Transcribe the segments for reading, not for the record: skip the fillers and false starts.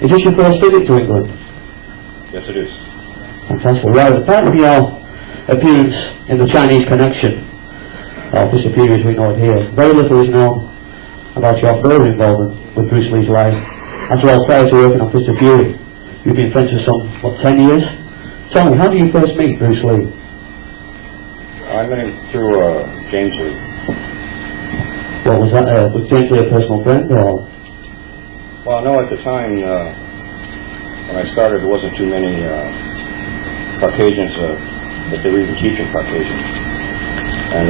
Is this your first visit to England? Yes, it is. Fantastic. Well, apart from your appearance in the Chinese Connection, Mr. Fury as we know it here, very little is known about your further involvement with Bruce Lee's life. After all, prior to working on Mr. Fury, you've been friends for some, what, 10 years? Tell me, how did you first meet Bruce Lee? I met him through James Lee. What was that? Was James Lee a personal friend, or? Well, no, at the time, when I started, there wasn't too many Caucasians that they were even teaching Caucasians. And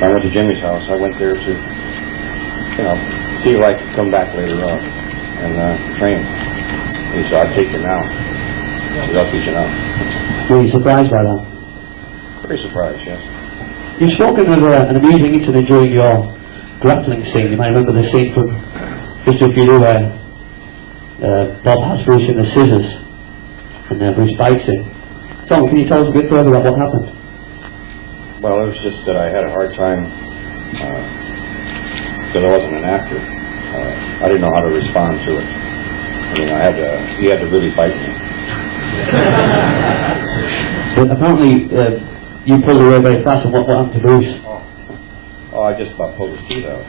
when I went to Jimmy's house, I went there to, see if I could come back later on and train. He said, I'd take you now. He said, I'll teach you now. Were you surprised by that? Very surprised, yes. You've spoken of an amusing incident during your grappling scene. You might remember the scene from Mr. Fury where Bob has Bruce in the scissors and Bruce bites him. Tom, can you tell us a bit further about what happened? Well, it was just that I had a hard time because I wasn't an actor. I didn't know how to respond to it. I mean, he had to really bite me. But apparently, you pulled away very fast, and what happened to Bruce? Oh, I just about pulled his teeth out.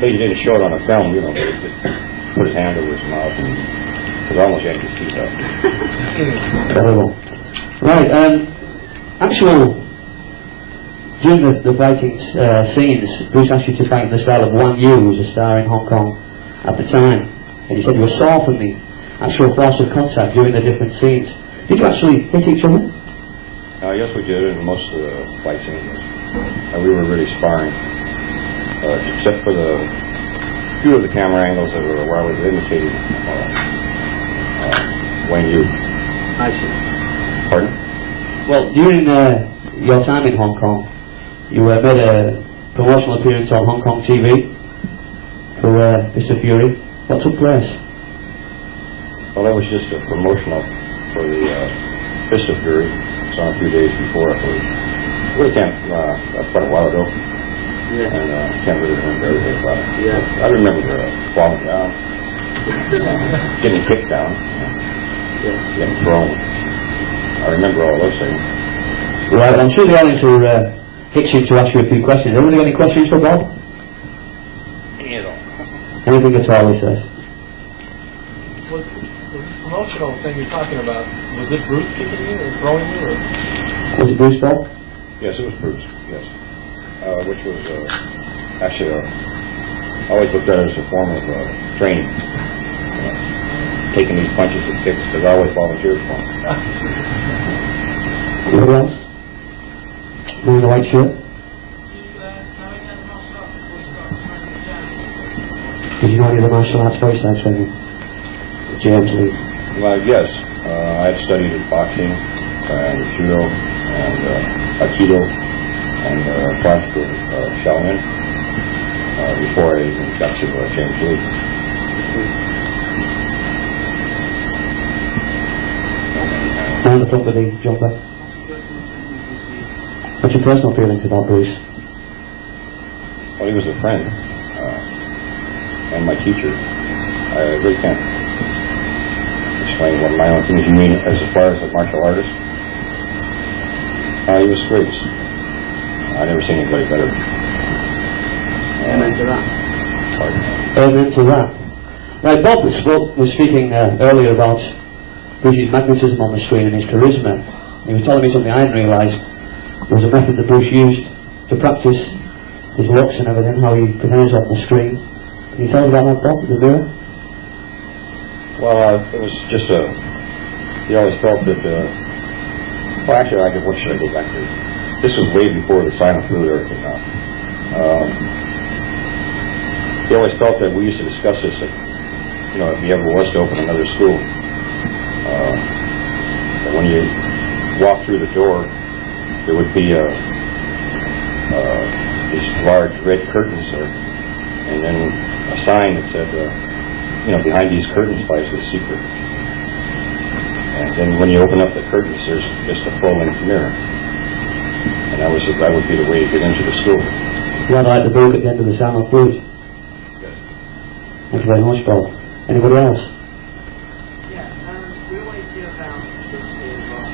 Maybe he didn't show it on the film, but he just put his hand over his mouth and almost yanked his teeth out. Terrible. Right, actual, during the fighting scenes, Bruce asked you to fight in the style of Wang Yu, who was a star in Hong Kong at the time, and he said you were sore from the actual force of contact during the different scenes. Did you actually hit each other? Yes, we did in most of the fight scenes. And we were really sparring, except for the few of the camera angles that were where I was imitating Wang Yu. I see. Pardon? Well, during your time in Hong Kong, you made a promotional appearance on Hong Kong TV for Mr. Fury. What took place? Well, that was just a promotional for the Fist of Fury. It's on a few days before, I believe. Really can't, quite a while ago. Yeah. And can't really remember everything about it. Yeah. I remember falling down, getting kicked down, getting thrown. I remember all those things. Right, I'm sure the audience are itching to ask you a few questions. Anybody got any questions for Bob? Any at all. Anything at all, he says. Was the promotional thing you're talking about, was it Bruce kicking you or throwing you? Or? Was it Bruce, Bob? Yes, it was Bruce, yes. Which was actually, I always looked at it as a form of training. Taking these punches and kicks, because I always volunteered for them. Anybody else? Wearing the white shirt? Did you know any of the martial arts besides training? James Lee? Well, yes. I had studied in boxing and judo and aikido and classical Shaolin before I even got to James Lee. Down the front with the jumper. What's your personal feelings about Bruce? Well, he was a friend and my teacher. I really can't explain what my own things you mean as far as a martial artist. He was great. I never seen anybody better. Amen to that. Pardon? Amen to that. Right, Bob was speaking earlier about Bruce's magnetism on the screen and his charisma. He was telling me something I hadn't realised. There was a method that Bruce used to practice his looks and everything, how he prepares on the screen. Can you tell us about that, Bob, the mirror? Well, it was just he always felt that, well, actually, what should I go back to? This was way before the silent fluid era came out. He always felt that we used to discuss this, that, if he ever was to open another school, that when you walk through the door, there would be these large red curtains there, and then a sign that said, behind these curtains lies the secret. And then when you open up the curtains, there's just a full-length mirror. And that would be the way to get into the school. Rather like the book at the end of the silent fluid. Thank you very much, Bob. Anybody else? Yeah, we always hear about Bruce Lee as well.